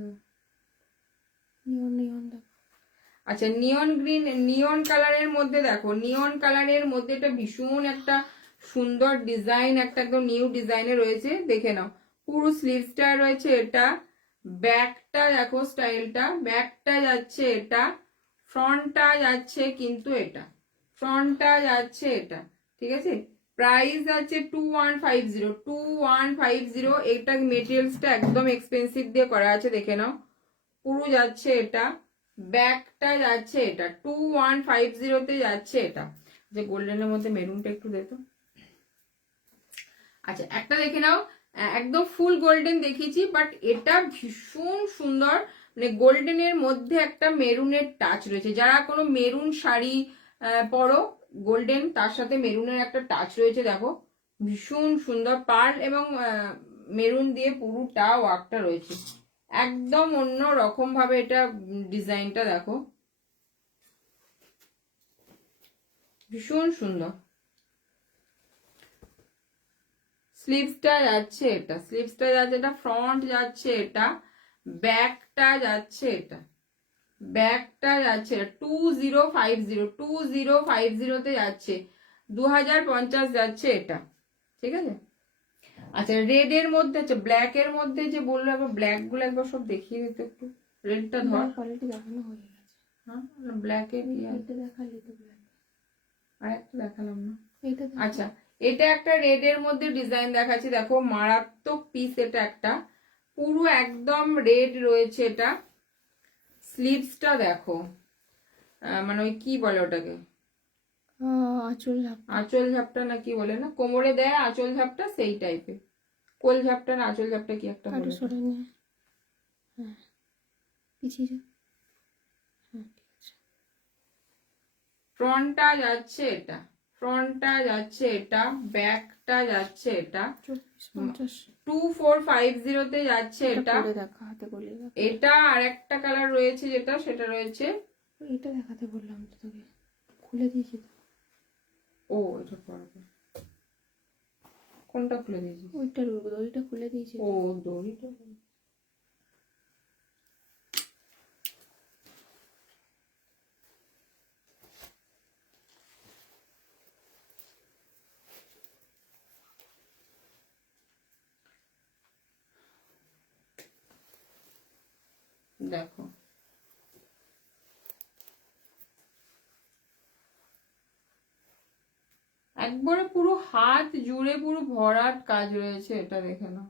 আচ্ছা নিয়ন গ্রিন, নিয়ন কালারের মধ্যে দেখো, নিয়ন কালারের মধ্যে এটা ভীষণ একটা সুন্দর ডিজাইন, একটা একদম নিউ ডিজাইনে রয়েছে, দেখে নাও। পুরো স্লিভসটা রয়েছে এটা, ব্যাকটা দেখো স্টাইলটা, ব্যাকটা যাচ্ছে এটা, ফ্রন্টটা যাচ্ছে কিন্তু এটা, ফ্রন্টটা যাচ্ছে এটা, ঠিক আছে। প্রাইস আছে 2150, 2150। এটা মেটেরিয়ালসটা একদম এক্সপেন্সিভ দিয়ে করা আছে, দেখে নাও। পুরো যাচ্ছে এটা, ব্যাকটা যাচ্ছে এটা, 2150 তে যাচ্ছে এটা। যে গোল্ডেনের মধ্যে মেরুনটা একটু দেখো। আচ্ছা একটা দেখে নাও, একদম ফুল গোল্ডেন দেখিয়েছি, বাট এটা ভীষণ সুন্দর, মানে গোল্ডেনের মধ্যে একটা মেরুনের টাচ রয়েছে। যারা কোনো মেরুন শাড়ি পরো, গোল্ডেন তার সাথে মেরুনের একটা টাচ রয়েছে, দেখো ভীষণ সুন্দর। পার্ল এবং মেরুন দিয়ে পুরোটা ওয়ার্কটা রয়েছে, একদম অন্য রকম ভাবে এটা ডিজাইনটা দেখো, ভীষণ সুন্দর। স্লিভসটা যাচ্ছে এটা, স্লিভসটা যাচ্ছে এটা, ফ্রন্ট যাচ্ছে এটা, ব্যাকটা যাচ্ছে এটা, ব্যাকটা যাচ্ছে 2050 যাচ্ছে, 2050 যাচ্ছে এটা, ঠিক আছে। আচ্ছা রেড এর মধ্যে, আচ্ছা ব্ল্যাক এর মধ্যে যে বললো, একবার ব্ল্যাক গুলো একবার সব দেখিয়ে দিতে একটু, রেডটা ধর, কোয়ালিটি দেখানো হয়ে গেছে। হ্যাঁ ব্ল্যাক এর কি আছে? এটা দেখালি তো ব্ল্যাক, আর একটা দেখালাম না। এইটা দেখ। আচ্ছা এটা একটা রেড এর মধ্যে ডিজাইন দেখাচ্ছি, দেখো মারাত্মক পিস, এটা একটা পুরো একদম রেড রয়েছে এটা, স্লিভসটা দেখো, মানে ওই কি বলে ওটাকে, আঁচল ঝাপ, আঁচল ঝাপটা না কি বলে না, কোমরে দেয় আঁচল ঝাপটা সেই টাইপের, কোল ঝাপটা না আঁচল ঝাপটা কি একটা আরো বলে। সরে নে, হ্যাঁ পিছিয়ে যা, হ্যাঁ ঠিক আছে। ফ্রন্টটা যাচ্ছে এটা, ফ্রন্টটা যাচ্ছে এটা, ব্যাকটা যাচ্ছে এটা, 54-50 2450 যাচ্ছে এটা, করে দেখা, হাতে করলে দেখা। এটা আর একটা কালার রয়েছে যেটা, সেটা রয়েছে, এটা দেখাতে বললাম তো তোকে, খুলে দিয়েছি তো। ও এটা পড়বে, কোনটা খুলে দিয়েছিস? ওইটার দড়িটা খুলে দিয়েছি। ও দড়িটা, দেখো একবারে পুরো হাত জুড়ে পুরো ভরাট কাজ রয়েছে, এটা দেখে নাও,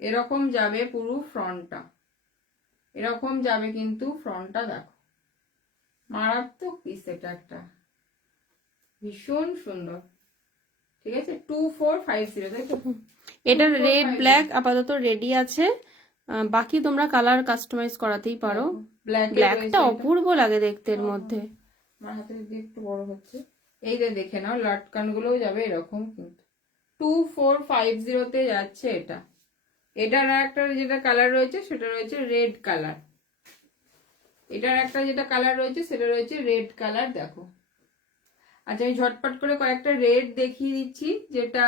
এরকম যাবে পুরো ফ্রন্টটা, এরকম যাবে কিন্তু ফ্রন্টটা, দেখো মারাত্মক পিস, এটা একটা ভীষণ সুন্দর, ঠিক আছে। 2450, তাই তো? এটা রেড ব্ল্যাক আপাতত রেডি আছে, বাকি তোমরা কালার কাস্টমাইজ করাতেই পারো। ব্ল্যাকটা অপূর্ব লাগে দেখতে এর মধ্যে। আমার হাতের দিকে একটু বড় হচ্ছে, এই যে দেখে নাও লটকান গুলোও যাবে এরকম কিন্তু, 2450 যাচ্ছে এটা। এটার একটা যেটা কালার রয়েছে সেটা রয়েছে রেড কালার, এটার একটা যেটা কালার রয়েছে সেটা রয়েছে রেড কালার, দেখো। আচ্ছা আমি ঝটপট করে কয়েকটা রেড দেখিয়ে দিচ্ছি, যেটা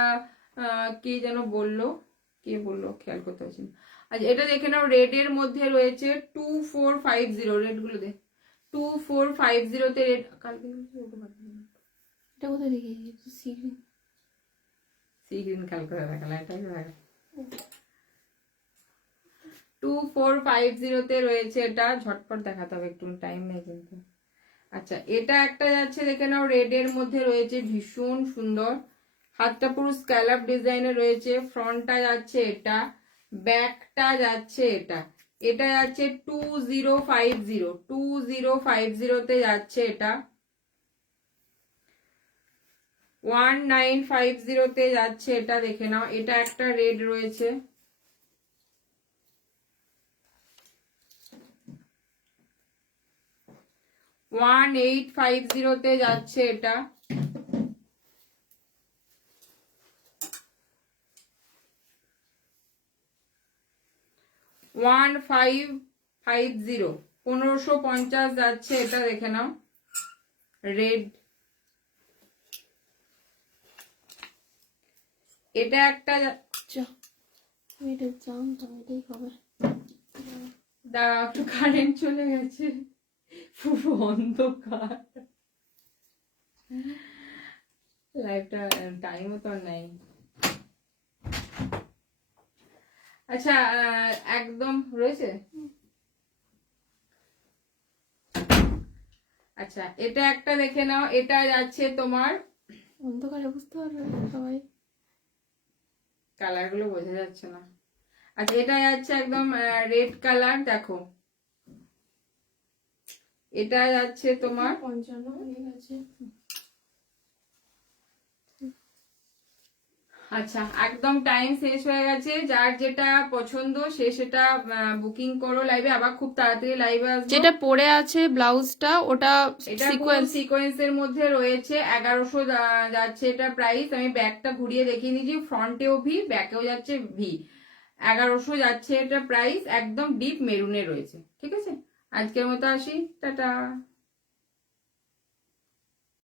কে যেন বললো, কে বললো খেয়াল করতে পারছি না। আচ্ছা এটা দেখে নাও, রেড এর মধ্যে রয়েছে 2450, রেড গুলো দেখ, 2450 রেড, কালকে এটা কোথায় দেখিয়েছি? সি গ্রিন, সি গ্রিন কাল করে দেখালাম, এটাই দেখা, 2450 রয়েছে এটা, ঝটপট দেখাতে হবে, একটু টাইম নেই কিন্তু। আচ্ছা এটা একটা যাচ্ছে দেখে নাও, রেড এর মধ্যে রয়েছে, ভীষণ সুন্দর, হাতটা পুরো স্ক্যালাপ ডিজাইনে রয়েছে, ফ্রন্টটা যাচ্ছে এটা, ব্যাকটা যাচ্ছে এটা, এটা যাচ্ছে 2050 যাচ্ছে এটা, 1950 যাচ্ছে এটা, দেখে নাও। এটা একটা রেড রয়েছে, ওয়ান 1850 যাচ্ছে এটা, 1550 1550 যাচ্ছে এটা, দেখে নাও রেড। এটা একটা এটা জাম তো, এটাই হবে। দাঁড়া একটু, কারেন্ট চলে গেছে, পুরো অন্ধকার, লাইভটা টাইমও তো নেই। আচ্ছা একদম রয়েছে। আচ্ছা এটা একটা দেখে নাও, এটা যাচ্ছে তোমার, অন্ধকারে বুঝতে পারবে না সবাই, কালার গুলো বোঝা যাচ্ছে না। আচ্ছা এটা যাচ্ছে একদম রেড কালার, দেখো এটা যাচ্ছে তোমার 55 হয়ে গেছে। আচ্ছা একদম টাইম শেষ হয়ে গেছে, যার যেটা পছন্দ সে সেটা বুকিং করো লাইভে, আবার খুব তাড়াতাড়ি লাইভে আসবো। যেটা পরে আছে ব্লাউজটা, ওটা এটা সিকোয়েন্সের মধ্যে রয়েছে, 1100 যাচ্ছে এটা প্রাইস। আমি ব্যাকটা ঘুরিয়ে দেখিয়ে দিচ্ছি, ফ্রন্টেও ভি, ব্যাকেও যাচ্ছে ভি, 1100 যাচ্ছে এটা প্রাইস, একদম ডিপ মেরুনে রয়েছে, ঠিক আছে। আজকের মতো আসি, টাটা।